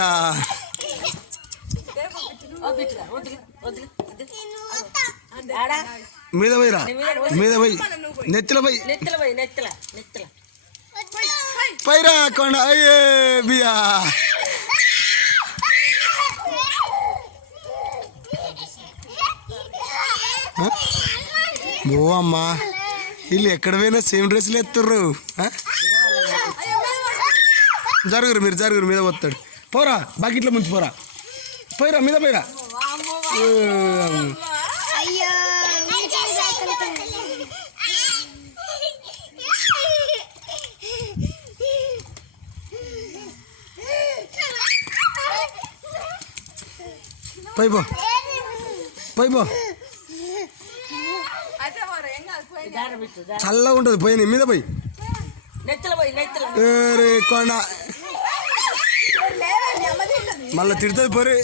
బియా మీద పోయిరా మీద పోయి నెత్తిలో పోయి పైరా కొండ అయ్యే బియా ఓ అమ్మా వీళ్ళు ఎక్కడ పోయినా సేమ్ డ్రెస్సులు ఎత్తుర్రు. జరుగురు మీరు జరుగురు మీద పోతాడు పోరా బకెట్లో ముంచి పోరా పోయిరా మీద పోయిరా. పోయిపో పోయిపో చల్లగా ఉంటుంది పోయి మీద పోయి కొండ మళ్ళీ తిడుతుంది పోరి.